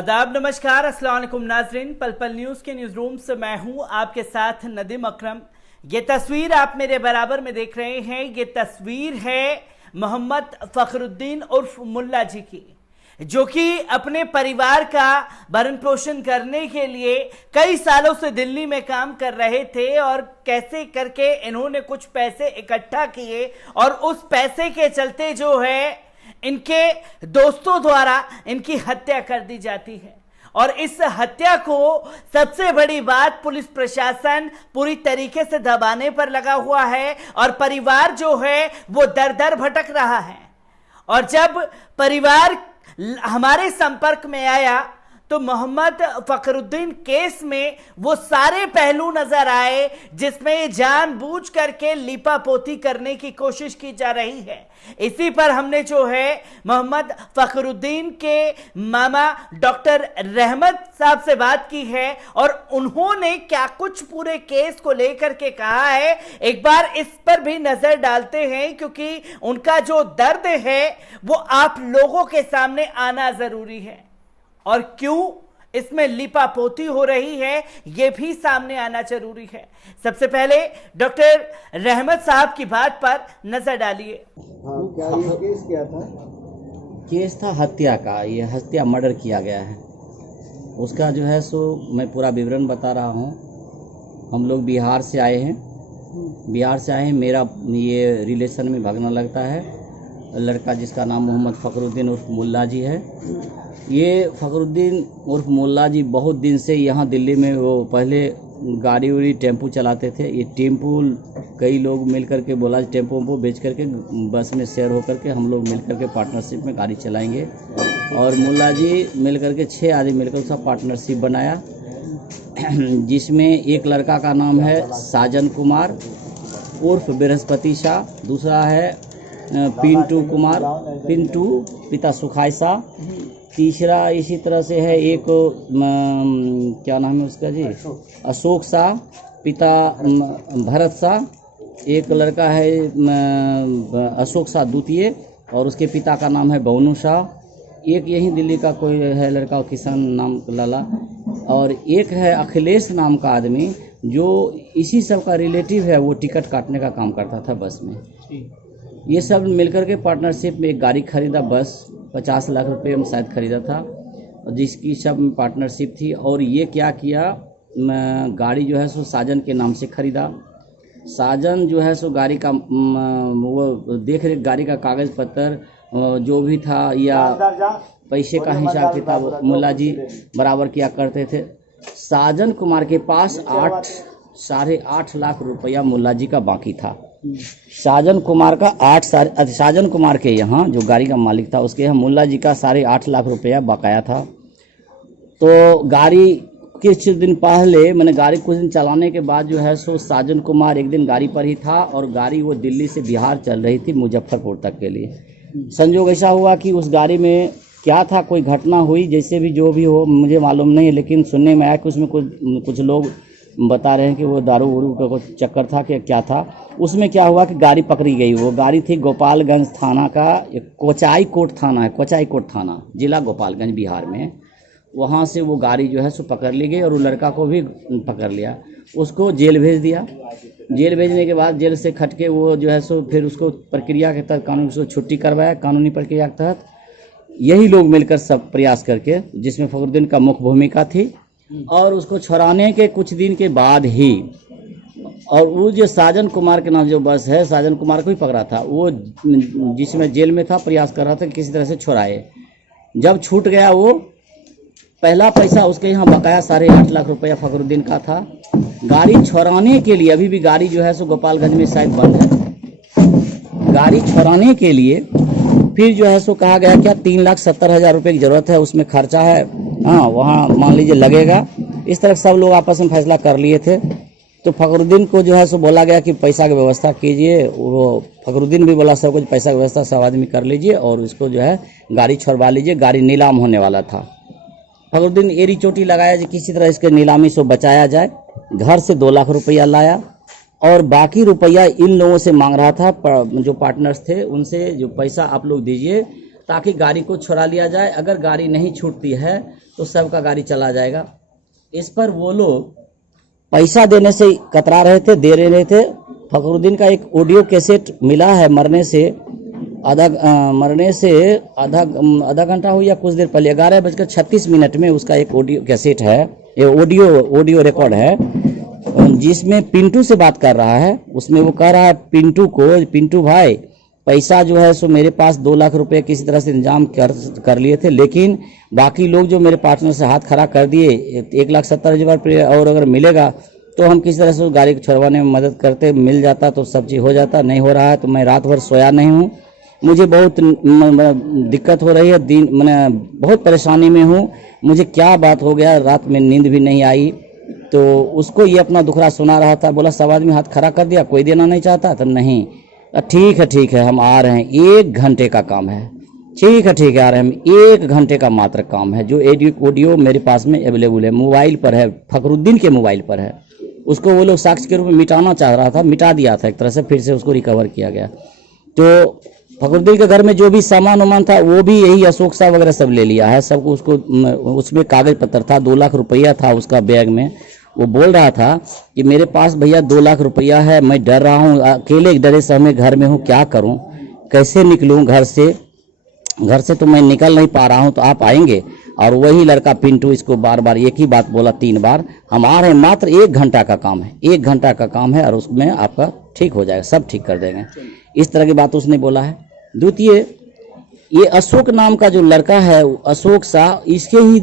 आदाब, नमस्कार, अस्सलाम वालेकुम नाजरीन। पल पल न्यूज़ के न्यूज़ रूम से मैं हूं आपके साथ नदीम अकरम। ये तस्वीर आप मेरे बराबर में देख रहे हैं, ये तस्वीर है मोहम्मद फखरुद्दीन उर्फ मुल्ला जी की, जो कि अपने परिवार का भरण पोषण करने के लिए कई सालों से दिल्ली में काम कर रहे थे और कैसे करके इन्होंने कुछ पैसे इकट्ठा किए और उस पैसे के चलते जो है इनके दोस्तों द्वारा इनकी हत्या कर दी जाती है। और इस हत्या को सबसे बड़ी बात, पुलिस प्रशासन पूरी तरीके से दबाने पर लगा हुआ है और परिवार जो है वो दर दर भटक रहा है। और जब परिवार हमारे संपर्क में आया तो मोहम्मद फखरुद्दीन केस में वो सारे पहलू नजर आए जिसमें जानबूझ करके लीपापोती करने की कोशिश की जा रही है। इसी पर हमने जो है मोहम्मद फखरुद्दीन के मामा डॉक्टर रहमत साहब से बात की है और उन्होंने क्या कुछ पूरे केस को लेकर के कहा है, एक बार इस पर भी नजर डालते हैं, क्योंकि उनका जो दर्द है वो आप लोगों के सामने आना जरूरी है और क्यों इसमें लिपापोती हो रही है ये भी सामने आना जरूरी है। सबसे पहले डॉक्टर रहमत साहब की बात पर नजर डालिए। क्या ये केस क्या था? केस था हत्या का। ये हत्या मर्डर किया गया है। उसका जो है सो मैं पूरा विवरण बता रहा हूँ। हम लोग बिहार से आए हैं। मेरा ये रिलेशन में भागना लगता है लड़का जिसका नाम मोहम्मद फखरुद्दीन उर्फ मुल्ला जी है। ये फखरुद्दीन उर्फ मुल्ला जी बहुत दिन से यहाँ दिल्ली में वो पहले गाड़ी उड़ी टेम्पू चलाते थे। ये टेम्पू कई लोग मिल करके बोला टेम्पो को बेच करके बस में शेयर होकर के हम लोग मिल करके पार्टनरशिप में गाड़ी चलाएंगे और मुल्ला जी मिल करके 6 आदमी मिलकर उसका पार्टनरशिप बनाया, जिसमें एक लड़का का नाम है साजन कुमार उर्फ बृहस्पति शाह, दूसरा है पिंटू कुमार, पिंटू पिता सुखाई शाह, तीसरा इसी तरह से है एक क्या नाम है उसका जी, अशोक शाह, पिता भरत शाह, एक लड़का है अशोक शाह द्वितीय और उसके पिता का नाम है बवनू शाह, एक यही दिल्ली का कोई है लड़का किसान नाम लाला, और एक है अखिलेश नाम का आदमी जो इसी सब का रिलेटिव है। वो टिकट काटने का काम करता था बस में। ये सब मिलकर के पार्टनरशिप में एक गाड़ी खरीदा, बस 50 लाख रुपए में शायद खरीदा था, जिसकी सब पार्टनरशिप थी। और ये क्या किया, गाड़ी जो है सो साजन के नाम से खरीदा। साजन जो है सो गाड़ी का वो देख रेख, गाड़ी का कागज़ पत्र जो भी था या पैसे का हिसाब किताब मुल्ला जी बराबर किया करते थे। साजन कुमार के पास 8.5 लाख रुपया मुल्ला जी का बाकी था। साजन कुमार के यहाँ जो गाड़ी का मालिक था उसके यहाँ मुल्ला जी का 8.5 लाख रुपया बकाया था। तो गाड़ी कुछ दिन पहले मैंने गाड़ी कुछ दिन चलाने के बाद जो है सो साजन कुमार एक दिन गाड़ी पर ही था और गाड़ी वो दिल्ली से बिहार चल रही थी मुजफ्फरपुर तक के लिए। संयोग ऐसा हुआ कि उस गाड़ी में क्या था, कोई घटना हुई, जैसे भी जो भी हो मुझे मालूम नहीं है, लेकिन सुनने में आया कि उसमें कुछ लोग बता रहे हैं कि वो दारू उरू का कुछ चक्कर था कि क्या था। उसमें क्या हुआ कि गाड़ी पकड़ी गई। वो गाड़ी थी गोपालगंज थाना का, कोचाई कोट थाना है, कोचाई कोट थाना जिला गोपालगंज बिहार में। वहाँ से वो गाड़ी जो है सो पकड़ ली गई और वो लड़का को भी पकड़ लिया, उसको जेल भेज दिया। जेल भेजने के बाद जेल से खटके वो जो है सो फिर उसको प्रक्रिया के तहत कानूनी उसको छुट्टी करवाया, कानूनी प्रक्रिया के तहत। यही लोग मिलकर सब प्रयास करके, जिसमें फखरुद्दीन का मुख्य भूमिका थी, और उसको छुड़ाने के कुछ दिन के बाद ही, और वो जो साजन कुमार के नाम जो बस है, साजन कुमार को ही पकड़ा था। वो जिसमें जेल में था प्रयास कर रहा था कि किसी तरह से छुड़ाए। जब छूट गया वो, पहला पैसा उसके यहाँ बकाया 8.5 लाख रुपया फखरुद्दीन का था। गाड़ी छुड़ाने के लिए, अभी भी गाड़ी जो है सो गोपालगंज में शायद बंद है। गाड़ी छुड़ाने के लिए फिर जो है सो कहा गया क्या 3,70,000 रुपये की जरूरत है, उसमें खर्चा है, हाँ वहाँ मान लीजिए लगेगा। इस तरह सब लोग आपस में फैसला कर लिए थे। तो फखरुद्दीन को जो है सो बोला गया कि पैसा की व्यवस्था कीजिए। वो फखरुद्दीन भी बोला सब कुछ पैसा की व्यवस्था सब आदमी कर लीजिए और इसको जो है गाड़ी छुड़वा लीजिए। गाड़ी नीलाम होने वाला था। फखरुद्दीन एड़ी चोटी लगाया कि किसी तरह इसके नीलामी से बचाया जाए। घर से 2 लाख रुपया लाया और बाकी रुपया इन लोगों से मांग रहा था, जो पार्टनर्स थे उनसे, जो पैसा आप लोग दीजिए ताकि गाड़ी को छुड़ा लिया जाए। अगर गाड़ी नहीं छूटती है तो सबका गाड़ी चला जाएगा। इस पर वो लोग पैसा देने से कतरा रहे थे, दे रहे थे। फखरुद्दीन का एक ऑडियो कैसेट मिला है मरने से आधा घंटा हो या कुछ देर पहले 11:36 में उसका एक ऑडियो कैसेट है, ये ऑडियो रिकॉर्ड है, जिसमें पिंटू से बात कर रहा है। उसमें वो कह रहा है पिंटू भाई पैसा जो है सो मेरे पास 2 लाख रुपए किसी तरह से इंतजाम कर लिए थे, लेकिन बाकी लोग जो मेरे पार्टनर से हाथ खड़ा कर दिए, 1,70,000 रुपये और अगर मिलेगा तो हम किसी तरह से उस गाड़ी को छुड़वाने में मदद करते, मिल जाता तो सब चीज़ हो जाता। नहीं हो रहा है तो मैं रात भर सोया नहीं हूँ, मुझे बहुत दिक्कत हो रही है, मैंने बहुत परेशानी में हूँ, मुझे क्या बात हो गया, रात में नींद भी नहीं आई। तो उसको ये अपना दुखड़ा सुना रहा था। बोला सब आदमी हाथ खड़ा कर दिया, कोई देना नहीं चाहता? तो नहीं, ठीक है हम आ रहे हैं, 1 घंटे का काम है। ठीक है आ रहे हैं हम, 1 घंटे का मात्र काम है। जो ऑडियो मेरे पास में अवेलेबल है, मोबाइल पर है, फखरुद्दीन के मोबाइल पर है। उसको वो लोग साक्ष्य के रूप में मिटाना चाह रहा था, मिटा दिया था एक तरह से, फिर से उसको रिकवर किया गया। तो फखरुद्दीन के घर में जो भी सामान वामान था वो भी यही अशोक सा वगैरह सब ले लिया है, सबको। उसको उसमें कागज पत्र था, 2 लाख रुपया था उसका बैग में। वो बोल रहा था कि मेरे पास भैया 2 लाख रुपया है, मैं डर रहा हूँ, अकेले डरे से मैं घर में हूँ, क्या करूँ, कैसे निकलूँ घर से तो मैं निकल नहीं पा रहा हूँ, तो आप आएंगे? और वही लड़का पिंटू इसको बार बार एक ही बात बोला 3 बार, हम आ रहे हैं, मात्र 1 घंटा का काम है, 1 घंटा का काम है और उसमें आपका ठीक हो जाएगा, सब ठीक कर देंगे। इस तरह की बात उसने बोला है। द्वितीय, ये अशोक नाम का जो लड़का है, अशोक सा, इसके ही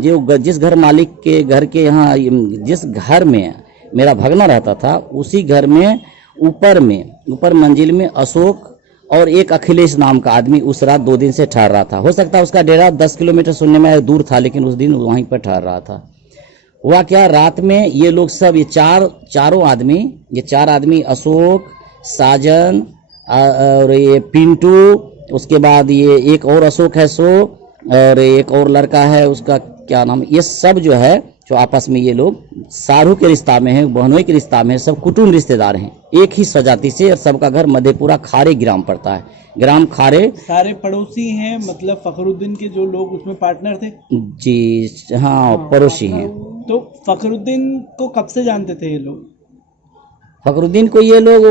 जो जिस घर मालिक के घर के यहाँ, जिस घर में मेरा भगना रहता था, उसी घर में ऊपर मंजिल में अशोक और एक अखिलेश नाम का आदमी उस रात 2 दिन से ठहर रहा था। हो सकता है उसका डेरा 10 किलोमीटर सुनने में दूर था, लेकिन उस दिन वहीं पर ठहर रहा था। हुआ क्या, रात में ये लोग सब, ये चार आदमी अशोक, साजन और ये पिंटू, उसके बाद ये एक और अशोक है और एक और लड़का है, उसका क्या नाम, ये सब जो है जो आपस में ये लोग साढ़ू के रिश्ता में है, बहनोई के रिश्ता में है, सब कुटुंब रिश्तेदार हैं, एक ही स्वजाति से। और सबका घर मधेपुरा खारे ग्राम पड़ता है, ग्राम खारे। सारे पड़ोसी हैं, मतलब फखरुद्दीन के जो लोग उसमें पार्टनर थे? जी हाँ, पड़ोसी हैं। तो फखरुद्दीन को कब से जानते थे ये लोग? फखरुद्दीन को ये लोग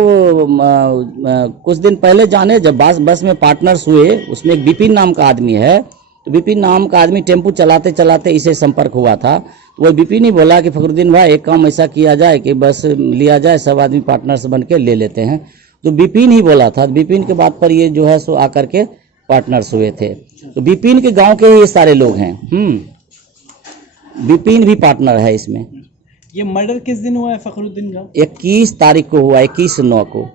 कुछ दिन पहले जाने, जब बस में पार्टनर्स हुए, उसमें एक विपिन नाम का आदमी है, तो विपिन नाम का आदमी टेम्पू चलाते चलाते इसे संपर्क हुआ था। तो वो विपिन ही बोला कि फखरुद्दीन भाई एक काम ऐसा किया जाए कि बस लिया जाए, सब आदमी पार्टनर्स बन के ले लेते हैं। तो विपिन ही बोला था, विपिन के बात पर ये जो है सो आकर के पार्टनर्स हुए थे। तो विपिन के गाँव के ही ये सारे लोग हैं। विपिन भी पार्टनर है इसमें। ये मर्डर किस दिन हुआ है फखरुद्दीन का? 21 तारीख को हुआ, 21/9 को,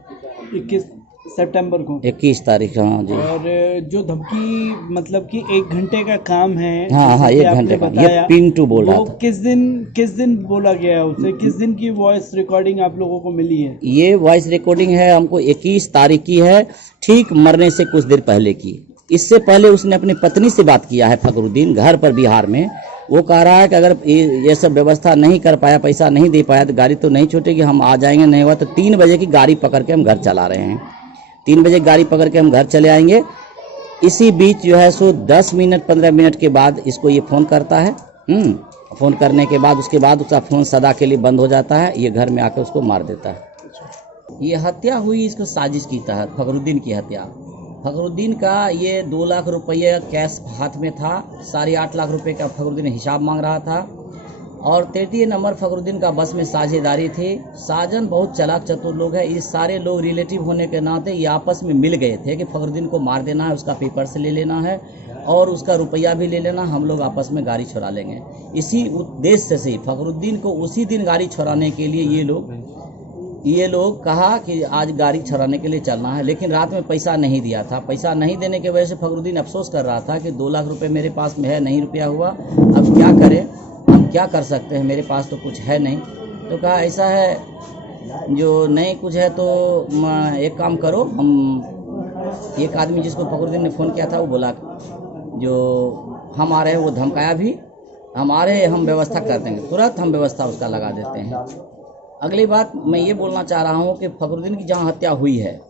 21 सितंबर को, 21 तारीख। हाँ जी। और जो धमकी, मतलब कि 1 घंटे का काम है, हाँ 1 घंटे का, ये पिंटू बोल रहा था। किस दिन बोला गया है उसे? किस दिन की वॉइस रिकॉर्डिंग आप लोगों को मिली है? ये वॉइस रिकॉर्डिंग है हमको 21 तारीख की है, ठीक मरने से कुछ देर पहले की। इससे पहले उसने अपनी पत्नी से बात किया है फखरुद्दीन, घर पर बिहार में। वो कह रहा है कि अगर ये सब व्यवस्था नहीं कर पाया, पैसा नहीं दे पाया, तो गाड़ी तो नहीं छूटेगी, हम आ जाएंगे, नहीं हुआ तो 3 बजे की गाड़ी पकड़ के हम घर चला रहे हैं। 3 बजे गाड़ी पकड़ के हम घर चले आएंगे। इसी बीच जो है सो 10 मिनट 15 मिनट के बाद इसको ये फ़ोन करता है। फ़ोन करने के बाद उसके बाद उसका फ़ोन सदा के लिए बंद हो जाता है, ये घर में आकर उसको मार देता है। ये हत्या हुई इसको साजिश की तहत, फखरुद्दीन की हत्या। फखरुद्दीन का ये 2 लाख रुपये कैश हाथ में था, 8.5 लाख रुपए का फखरुद्दीन हिसाब मांग रहा था। और 33 नंबर फखरुद्दीन का बस में साझेदारी थी। साजन बहुत चालाक चतुर लोग हैं, ये सारे लोग रिलेटिव होने के नाते ये आपस में मिल गए थे कि फखरुद्दीन को मार देना है, उसका पेपर से ले लेना है और उसका रुपया भी ले लेना, हम लोग आपस में गाड़ी छुड़ा लेंगे। इसी उद्देश्य से फखरुद्दीन को उसी दिन गाड़ी छुड़ाने के लिए ये लोग कहा कि आज गाड़ी छुड़ाने के लिए चलना है, लेकिन रात में पैसा नहीं दिया था। पैसा नहीं देने की वजह से फखरुद्दीन अफसोस कर रहा था कि 2 लाख रुपए मेरे पास में है, नहीं रुपया हुआ, अब क्या करें, हम क्या कर सकते हैं, मेरे पास तो कुछ है नहीं। तो कहा ऐसा है, जो नहीं कुछ है तो एक काम करो, हम एक आदमी जिसको फखरुद्दीन ने फ़ोन किया था वो बोला जो हम आ रहे हैं, वो धमकाया भी, हम आ रहे हैं, हम व्यवस्था कर देंगे, तुरंत हम व्यवस्था उसका लगा देते हैं। अगली बात मैं ये बोलना चाह रहा हूँ कि फखरुद्दीन की जहाँ हत्या हुई है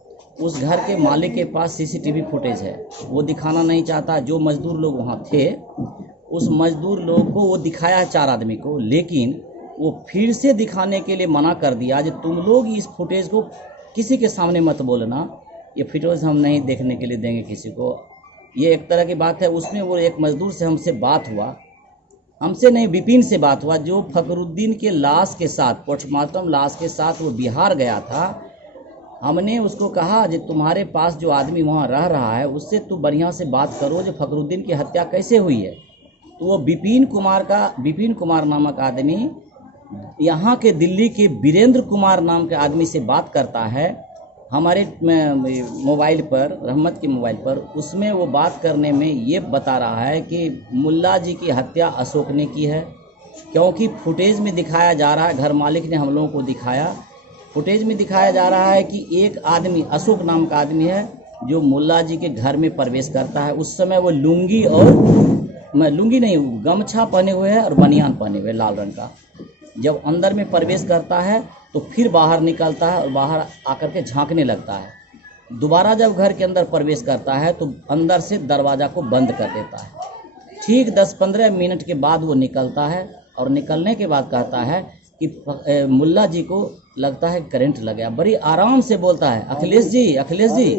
उस घर के मालिक के पास CCTV फुटेज है, वो दिखाना नहीं चाहता। जो मजदूर लोग वहाँ थे उस मजदूर लोग को वो दिखाया है 4 आदमी को, लेकिन वो फिर से दिखाने के लिए मना कर दिया जो तुम लोग इस फुटेज को किसी के सामने मत बोलना, ये फुटेज हम नहीं देखने के लिए देंगे किसी को। ये एक तरह की बात है। उसमें वो एक मजदूर से हमसे बात हुआ, हमसे नहीं विपिन से बात हुआ, जो फखरुद्दीन के लाश के साथ, पोस्टमार्टम लाश के साथ वो बिहार गया था। हमने उसको कहा जो तुम्हारे पास जो आदमी वहाँ रह रहा है उससे तू बढ़िया से बात करो जो फखरुद्दीन की हत्या कैसे हुई है। तो वो विपिन कुमार नामक आदमी यहाँ के दिल्ली के वीरेंद्र कुमार नाम के आदमी से बात करता है हमारे मोबाइल पर, रहमत के मोबाइल पर। उसमें वो बात करने में ये बता रहा है कि मुल्ला जी की हत्या अशोक ने की है, क्योंकि फुटेज में दिखाया जा रहा है, घर मालिक ने हम लोगों को दिखाया, फुटेज में दिखाया जा रहा है कि एक आदमी अशोक नाम का आदमी है जो मुल्ला जी के घर में प्रवेश करता है। उस समय वो लुंगी नहीं, गमछा पहने हुए है और बनियान पहने हुए लाल रंग का। जब अंदर में प्रवेश करता है तो फिर बाहर निकलता है और बाहर आकर के झांकने लगता है। दोबारा जब घर के अंदर प्रवेश करता है तो अंदर से दरवाज़ा को बंद कर देता है। ठीक 10-15 मिनट के बाद वो निकलता है और निकलने के बाद कहता है कि मुल्ला जी को लगता है करंट लग गया। बड़ी आराम से बोलता है, अखिलेश जी,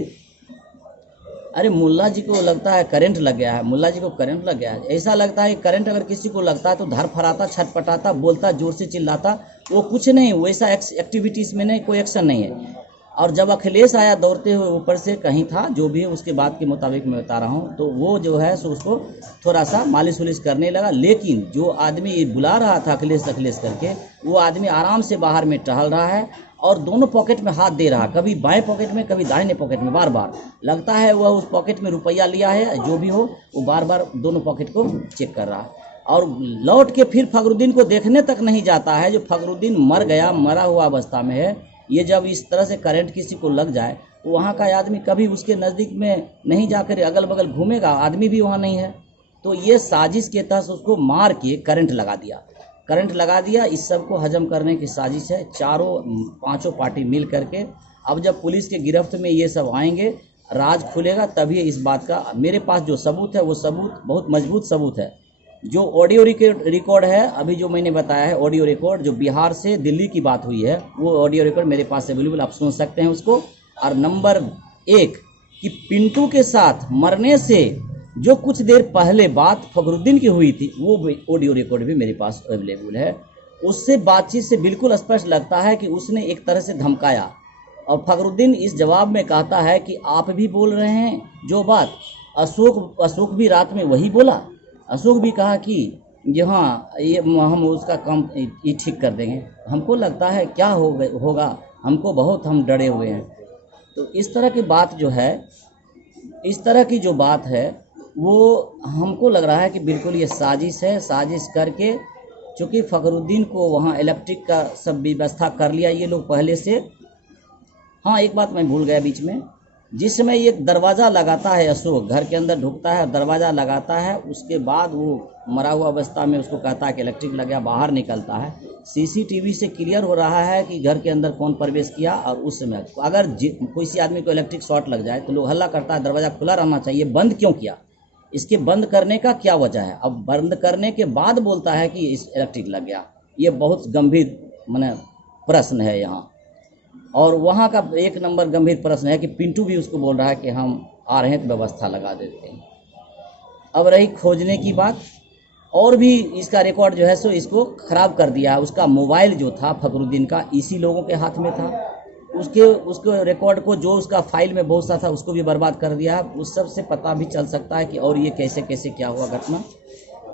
अरे मुल्ला जी को लगता है करंट लग गया है, मुल्ला जी को करंट लग गया है। ऐसा लगता है करंट अगर किसी को लगता है तो धरफराता, छटपटाता, बोलता, जोर से चिल्लाता। वो कुछ नहीं, वैसा एक्टिविटीज़ में नहीं, कोई एक्शन नहीं है। और जब अखिलेश आया दौड़ते हुए, ऊपर से कहीं था, जो भी है उसके बाद के मुताबिक मैं बता रहा हूँ, तो वो जो है सो उसको थोड़ा सा मालिश उलिश करने लगा। लेकिन जो आदमी बुला रहा था अखिलेश करके, वो आदमी आराम से बाहर में टहल रहा है और दोनों पॉकेट में हाथ दे रहा, कभी बाएं पॉकेट में कभी दाहिने पॉकेट में, बार बार लगता है वह उस पॉकेट में रुपया लिया है, जो भी हो वो बार बार दोनों पॉकेट को चेक कर रहा है। और लौट के फिर फखरुद्दीन को देखने तक नहीं जाता है, जो फखरुद्दीन मरा हुआ अवस्था में है। ये जब इस तरह से करंट किसी को लग जाए तो वहाँ का आदमी कभी उसके नज़दीक में नहीं जाकर अगल बगल घूमेगा, आदमी भी वहाँ नहीं है। तो ये साजिश के तहत उसको मार के करंट लगा दिया। इस सब को हजम करने की साजिश है, पांचों पार्टी मिल करके। अब जब पुलिस के गिरफ्त में ये सब आएंगे, राज खुलेगा, तभी इस बात का मेरे पास जो सबूत है वो सबूत बहुत मजबूत सबूत है। जो ऑडियो रिकॉर्ड है, अभी जो मैंने बताया है ऑडियो रिकॉर्ड, जो बिहार से दिल्ली की बात हुई है, वो ऑडियो रिकॉर्ड मेरे पास अवेलेबल, आप सुन सकते हैं उसको। और नंबर 1 कि पिंटू के साथ मरने से जो कुछ देर पहले बात फखरुद्दीन की हुई थी, वो ऑडियो रिकॉर्ड भी मेरे पास अवेलेबल है। उससे बातचीत से बिल्कुल स्पष्ट लगता है कि उसने एक तरह से धमकाया। और फखरुद्दीन इस जवाब में कहता है कि आप भी बोल रहे हैं जो बात, अशोक भी रात में वही बोला। अशोक भी कहा कि हाँ, ये हम उसका काम ये ठीक कर देंगे। हमको लगता है क्या होगा, हमको बहुत हम डरे हुए हैं। तो इस तरह की बात जो है, इस तरह की जो बात है वो हमको लग रहा है कि बिल्कुल ये साजिश है। साजिश करके चूँकि फखरुद्दीन को वहाँ इलेक्ट्रिक का सब व्यवस्था कर लिया ये लोग पहले से। हाँ, एक बात मैं भूल गया बीच में, जिस समय ये दरवाज़ा लगाता है, अशोक घर के अंदर ढुकता है, दरवाज़ा लगाता है, उसके बाद वो मरा हुआ अवस्था में उसको कहता है कि इलेक्ट्रिक लग गया, बाहर निकलता है। सीसीटीवी से क्लियर हो रहा है कि घर के अंदर कौन प्रवेश किया। और उस समय अगर किसी आदमी को इलेक्ट्रिक शॉर्ट लग जाए तो लोग हल्ला करता है दरवाज़ा खुला रहना चाहिए, बंद क्यों किया, इसके बंद करने का क्या वजह है। अब बंद करने के बाद बोलता है कि इस इलेक्ट्रिक लग गया। ये बहुत गंभीर प्रश्न है यहाँ। और वहाँ का एक नंबर गंभीर प्रश्न है कि पिंटू भी उसको बोल रहा है कि हम आ रहे हैं तो व्यवस्था लगा देते हैं। अब रही खोजने की बात, और भी इसका रिकॉर्ड जो है सो इसको ख़राब कर दिया। उसका मोबाइल जो था फखरुद्दीन का, इसी लोगों के हाथ में था। उसके रिकॉर्ड को, जो उसका फाइल में बहुत सा था, उसको भी बर्बाद कर दिया। उस सब से पता भी चल सकता है कि और ये कैसे कैसे क्या हुआ घटना।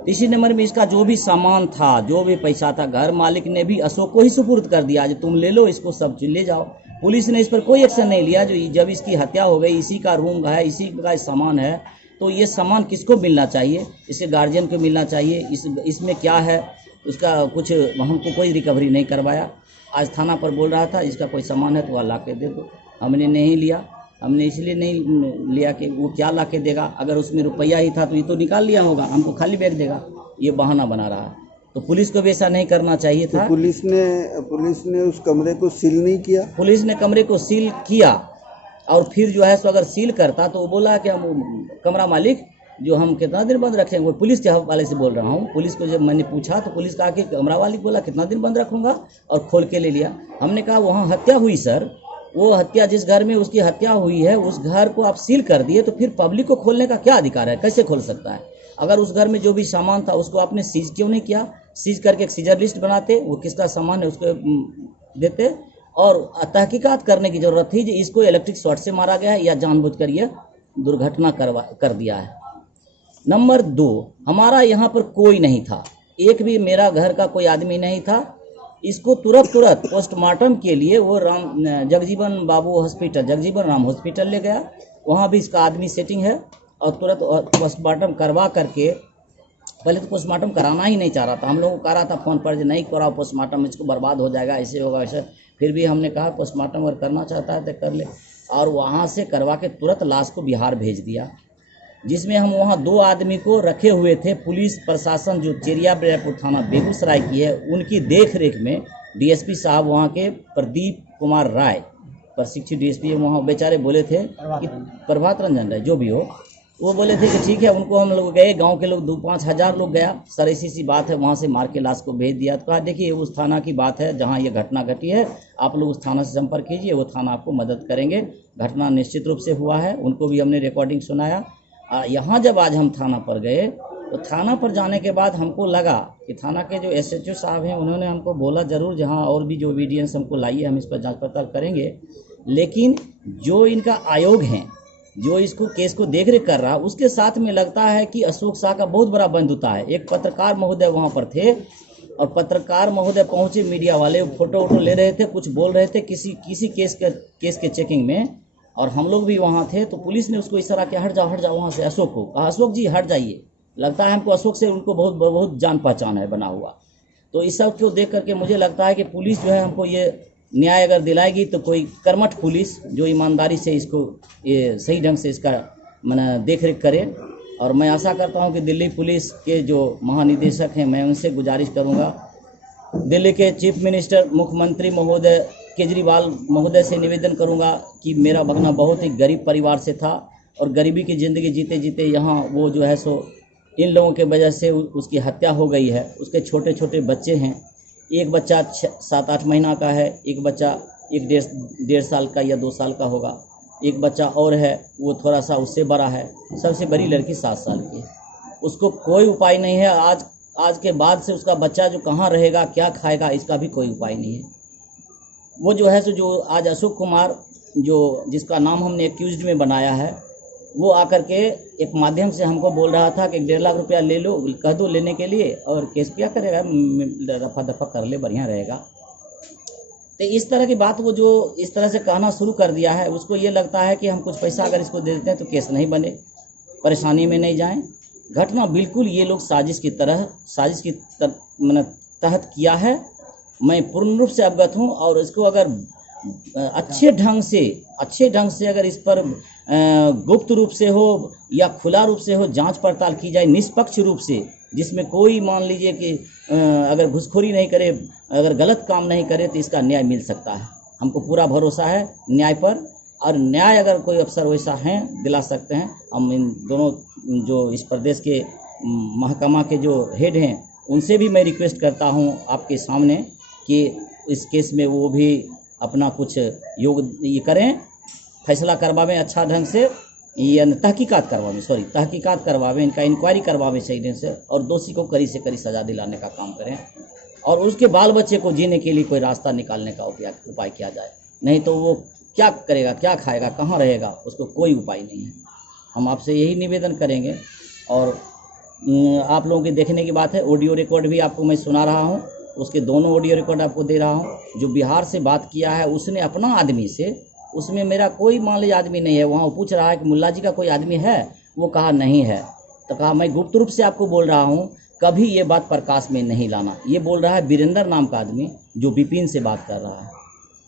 इसी नंबर में इसका जो भी सामान था, जो भी पैसा था, घर मालिक ने भी अशोक को ही सुपुर्द कर दिया, जो तुम ले लो इसको, सब चीज ले जाओ। पुलिस ने इस पर कोई एक्शन नहीं लिया। जो जब इसकी हत्या हो गई, इसी का रूम है, इसी का सामान है, तो ये सामान किसको मिलना चाहिए? इसके गार्जियन को मिलना चाहिए। इसमें क्या है उसका कुछ हमको कोई रिकवरी नहीं करवाया। आज थाना पर बोल रहा था इसका कोई सामान है तो वह ला के दे दो। हमने नहीं लिया। हमने इसलिए नहीं लिया कि वो क्या ला के देगा। अगर उसमें रुपया ही था तो ये तो निकाल लिया होगा, हमको खाली बैग देगा। ये बहाना बना रहा है। तो पुलिस को भी ऐसा नहीं करना चाहिए था। तो पुलिस ने उस कमरे को सील नहीं किया। पुलिस ने कमरे को सील किया और फिर जो है सो अगर सील करता तो वो बोला कि हम कमरा मालिक जो हम कितना दिन बंद रखेंगे, वो पुलिस के हवाले से बोल रहा हूँ। पुलिस को जब मैंने पूछा तो पुलिस कहा कि कमरा वालिक बोला कितना दिन बंद रखूँगा, और खोल के ले लिया। हमने कहा वहाँ हत्या हुई सर, वो हत्या जिस घर में उसकी हत्या हुई है उस घर को आप सील कर दिए, तो फिर पब्लिक को खोलने का क्या अधिकार है, कैसे खोल सकता है? अगर उस घर में जो भी सामान था उसको आपने सीज क्यों नहीं किया? सीज करके एक सीजर लिस्ट बनाते, वो किसका सामान है उसको देते, और तहकीकात करने की जरूरत थी कि इसको इलेक्ट्रिक शॉर्ट से मारा गया है या जानबूझकर ये दुर्घटना कर दिया है। नंबर 2, हमारा यहाँ पर कोई नहीं था, एक भी मेरा घर का कोई आदमी नहीं था। इसको तुरंत पोस्टमार्टम के लिए वो जगजीवन राम हॉस्पिटल ले गया, वहाँ भी इसका आदमी सेटिंग है, और तुरंत पोस्टमार्टम करवा करके, पहले तो पोस्टमार्टम कराना ही नहीं चाह रहा था, हम लोगों को कहा था फ़ोन पर नहीं कराओ पोस्टमार्टम, इसको बर्बाद हो जाएगा, ऐसे होगा वैसे। फिर भी हमने कहा पोस्टमार्टम अगर करना चाहता है तो कर ले, और वहाँ से करवा के तुरंत लाश को बिहार भेज दिया, जिसमें हम वहाँ 2 आदमी को रखे हुए थे। पुलिस प्रशासन जो चेरिया रायपुर थाना बेगूसराय की है, उनकी देख रेख में डीएसपी साहब वहाँ के प्रदीप कुमार राय, प्रशिक्षित डीएसपी, वहाँ बेचारे बोले थे कि प्रभात रंजन राय जो भी हो, वो बोले थे कि ठीक है। उनको हम लोग गए, गांव के लोग 2-5 हज़ार लोग गया, सर ऐसी सी बात है, वहाँ से मार के लाश को भेज दिया। तो कहा देखिए उस थाना की बात है जहाँ ये घटना घटी है, आप लोग उस थाना से संपर्क कीजिए, वो थाना आपको मदद करेंगे। घटना निश्चित रूप से हुआ है, उनको भी हमने रिकॉर्डिंग सुनाया। यहाँ जब आज हम थाना पर गए तो थाना पर जाने के बाद हमको लगा कि थाना के जो SHO साहब हैं उन्होंने हमको बोला ज़रूर जहाँ और भी जो एविडेंस हमको लाइए हम इस पर जांच पड़ताल करेंगे, लेकिन जो इनका आयोग है जो इसको केस को देख रेख कर रहा, उसके साथ में लगता है कि अशोक शाह का बहुत बड़ा बंधुता है। एक पत्रकार महोदय वहाँ पर थे, और पत्रकार महोदय पहुँचे, मीडिया वाले फोटो वोटो ले रहे थे, कुछ बोल रहे थे किसी केस के चेकिंग में, और हम लोग भी वहाँ थे। तो पुलिस ने उसको इशारा किया हट जाओ वहाँ से, अशोक को कहा अशोक जी हट जाइए, लगता है हमको अशोक से उनको बहुत जान पहचान है बना हुआ। तो इस सब को देख करके मुझे लगता है कि पुलिस जो है हमको ये न्याय अगर दिलाएगी तो कोई कर्मठ पुलिस जो ईमानदारी से इसको ये सही ढंग से इसका देख रेख करे। और मैं आशा करता हूँ कि दिल्ली पुलिस के जो महानिदेशक हैं, मैं उनसे गुजारिश करूँगा, दिल्ली के चीफ मिनिस्टर मुख्यमंत्री महोदय केजरीवाल महोदय से निवेदन करूंगा कि मेरा भगना बहुत ही गरीब परिवार से था, और गरीबी की ज़िंदगी जीते जीते यहाँ वो जो है सो इन लोगों के वजह से उसकी हत्या हो गई है। उसके छोटे छोटे बच्चे हैं, एक बच्चा 7-8 महीना का है, एक बच्चा 1-1.5 साल का या 2 साल का होगा, एक बच्चा और है वो थोड़ा सा उससे बड़ा है, सबसे बड़ी लड़की 7 साल की है। उसको कोई उपाय नहीं है, आज के बाद से उसका बच्चा जो कहाँ रहेगा, क्या खाएगा, इसका भी कोई उपाय नहीं है। वो जो है सो जो आज अशोक कुमार जो जिसका नाम हमने एक्यूज्ड में बनाया है, वो आकर के एक माध्यम से हमको बोल रहा था कि 1.5 लाख रुपया ले लो, कह दो लेने के लिए, और केस क्या करेगा, रफा दफा कर ले, बढ़िया रहेगा। तो इस तरह की बात वो जो इस तरह से कहना शुरू कर दिया है, उसको ये लगता है कि हम कुछ पैसा अगर इसको दे देते हैं तो केस नहीं बने, परेशानी में नहीं जाएं। घटना बिल्कुल ये लोग साजिश की तहत किया है, मैं पूर्ण रूप से अवगत हूँ। और इसको अगर अच्छे ढंग से अगर इस पर गुप्त रूप से हो या खुला रूप से हो जांच पड़ताल की जाए, निष्पक्ष रूप से, जिसमें कोई मान लीजिए कि अगर घुसखोरी नहीं करे, अगर गलत काम नहीं करे, तो इसका न्याय मिल सकता है। हमको पूरा भरोसा है न्याय पर, और न्याय अगर कोई अफसर वैसा है दिला सकते हैं। हम इन दोनों जो इस प्रदेश के महकमा के जो हेड हैं उनसे भी मैं रिक्वेस्ट करता हूं आपके सामने कि इस केस में वो भी अपना कुछ ये करें, फैसला करवावें अच्छा ढंग से, या तहकीकात करवावें, इनका इंक्वायरी करवावें सही ढंग से, और दोषी को कड़ी से कड़ी सज़ा दिलाने का काम करें, और उसके बाल बच्चे को जीने के लिए कोई रास्ता निकालने का उपाय किया जाए। नहीं तो वो क्या करेगा, क्या खाएगा, कहाँ रहेगा, उसको कोई उपाय नहीं है। हम आपसे यही निवेदन करेंगे। और आप लोगों के देखने की बात है, ऑडियो रिकॉर्ड भी आपको मैं सुना रहा हूँ, उसके दोनों ऑडियो रिकॉर्ड आपको दे रहा हूँ। जो बिहार से बात किया है उसने अपना आदमी से, उसमें मेरा कोई मान लीजिए आदमी नहीं है, वहाँ वो पूछ रहा है कि मुल्ला जी का कोई आदमी है, वो कहा नहीं है। तो कहा मैं गुप्त रूप से आपको बोल रहा हूँ, कभी ये बात प्रकाश में नहीं लाना। ये बोल रहा है वीरेंद्र नाम का आदमी जो विपिन से बात कर रहा है,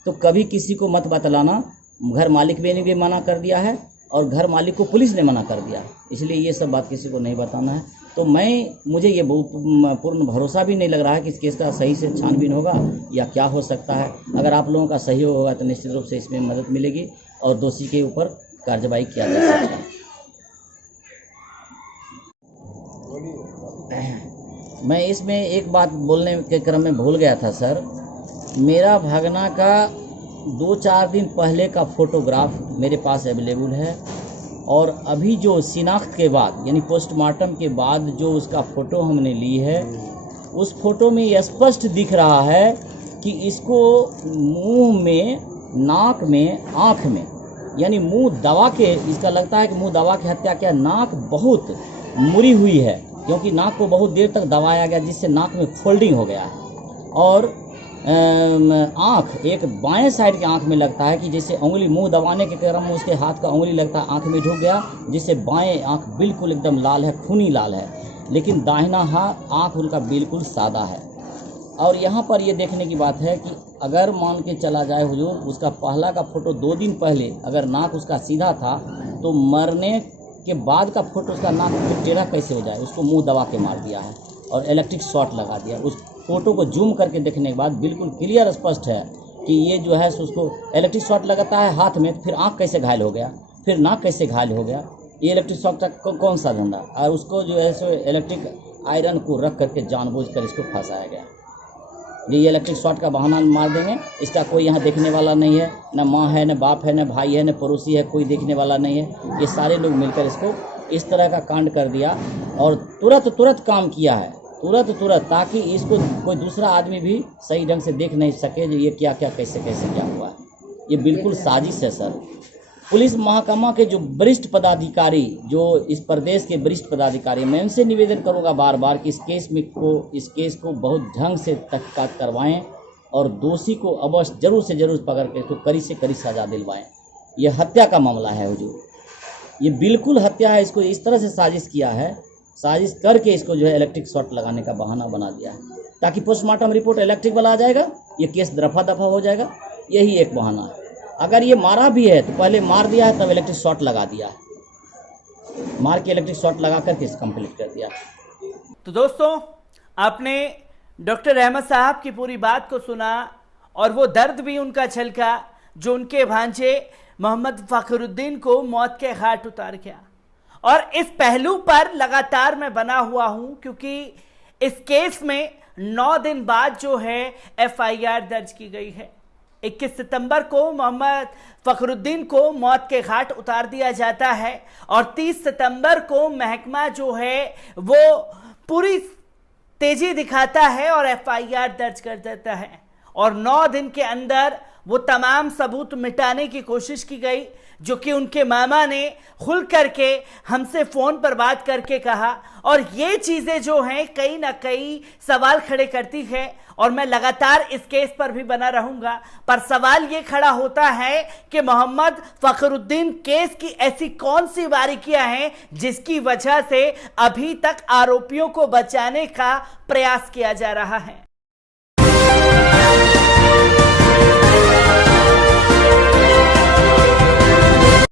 तो कभी किसी को मत बतलाना। घर मालिक ने भी मना कर दिया है, और घर मालिक को पुलिस ने मना कर दिया, इसलिए ये सब बात किसी को नहीं बताना है। तो मुझे ये पूर्ण भरोसा भी नहीं लग रहा है कि इस केस का सही से छानबीन होगा या क्या हो सकता है। अगर आप लोगों का सहयोग होगा तो निश्चित रूप से इसमें मदद मिलेगी और दोषी के ऊपर कार्रवाई किया जा सकता है। मैं इसमें एक बात बोलने के क्रम में भूल गया था सर। मेरा भागना का 2-4 दिन पहले का फोटोग्राफ मेरे पास अवेलेबल है, और अभी जो शिनाख्त के बाद यानी पोस्टमार्टम के बाद जो उसका फ़ोटो हमने ली है, उस फोटो में ये स्पष्ट दिख रहा है कि इसको मुंह में, नाक में, आँख में, यानी मुंह दबा के, इसका लगता है कि मुंह दबा के हत्या किया। नाक बहुत मुड़ी हुई है क्योंकि नाक को बहुत देर तक दबाया गया, जिससे नाक में फोल्डिंग हो गया है। और आँख, एक बाएं साइड के आँख में लगता है कि जैसे उंगली, मुंह दबाने के क्रम में उसके हाथ का उंगली लगता है आँख में ढुक गया, जिससे बाएं आँख बिल्कुल एकदम लाल है, खूनी लाल है। लेकिन दाहिना हाथ आँख उनका बिल्कुल सादा है। और यहाँ पर ये देखने की बात है कि अगर मान के चला जाए हुजूर, उसका पहला का फ़ोटो 2 दिन पहले अगर नाक उसका सीधा था, तो मरने के बाद का फ़ोटो उसका नाक टेढ़ा कैसे हो जाए? उसको मुंह दबा के मार दिया है और इलेक्ट्रिक शॉट लगा दिया। उस फोटो को जूम करके देखने के बाद बिल्कुल क्लियर स्पष्ट है कि ये जो है उसको इलेक्ट्रिक शॉट लगाता है हाथ में, फिर आँख कैसे घायल हो गया, फिर नाक कैसे घायल हो गया, ये इलेक्ट्रिक शॉक का कौन सा धंधा? और उसको जो है सो इलेक्ट्रिक आयरन को रख करके जानबूझकर इसको फंसाया गया। ये इलेक्ट्रिक शॉट का बहाना मार देंगे, इसका कोई यहाँ देखने वाला नहीं है, न माँ है, न बाप है, न भाई है, न पड़ोसी है, कोई देखने वाला नहीं है। ये सारे लोग मिलकर इसको इस तरह का कांड कर दिया और तुरंत काम किया है, तुरंत, ताकि इसको कोई दूसरा आदमी भी सही ढंग से देख नहीं सके जो ये क्या कैसे क्या हुआ है। ये बिल्कुल साजिश है सर। पुलिस महकमा के जो वरिष्ठ पदाधिकारी, जो इस प्रदेश के वरिष्ठ पदाधिकारी, मैं उनसे निवेदन करूंगा बार कि इस केस को बहुत ढंग से तहकीकात करवाएं और दोषी को अवश्य जरूर से जरूर पकड़ के तो कड़ी से कड़ी सजा दिलवाएं। ये हत्या का मामला है हुजूर, ये बिल्कुल हत्या है। इसको इस तरह से साजिश किया है, साजिश करके इसको जो है इलेक्ट्रिक शॉट लगाने का बहाना बना दिया है, ताकि पोस्टमार्टम रिपोर्ट इलेक्ट्रिक वाला आ जाएगा, ये केस दफा हो जाएगा। यही एक बहाना है। अगर ये मारा भी है तो पहले मार दिया है, तब इलेक्ट्रिक शॉट लगा दिया है, मार के इलेक्ट्रिक शॉट लगा कर केस कंप्लीट कर दिया। तो दोस्तों, आपने डॉक्टर अहमद साहब की पूरी बात को सुना और वो दर्द भी उनका झलका जो उनके भांजे मोहम्मद फखरुद्दीन को मौत के घाट उतार गया। और इस पहलू पर लगातार मैं बना हुआ हूं, क्योंकि इस केस में 9 दिन बाद जो है FIR दर्ज की गई है। 21 सितंबर को मोहम्मद फखरुद्दीन को मौत के घाट उतार दिया जाता है और 30 सितंबर को महकमा जो है वो पूरी तेजी दिखाता है और FIR दर्ज कर देता है। और 9 दिन के अंदर वो तमाम सबूत मिटाने की कोशिश की गई, जो कि उनके मामा ने खुल करके हमसे फ़ोन पर बात करके कहा। और ये चीज़ें जो हैं कहीं ना कहीं सवाल खड़े करती है और मैं लगातार इस केस पर भी बना रहूंगा। पर सवाल ये खड़ा होता है कि मोहम्मद फखरुद्दीन केस की ऐसी कौन सी बारीकियां हैं जिसकी वजह से अभी तक आरोपियों को बचाने का प्रयास किया जा रहा है।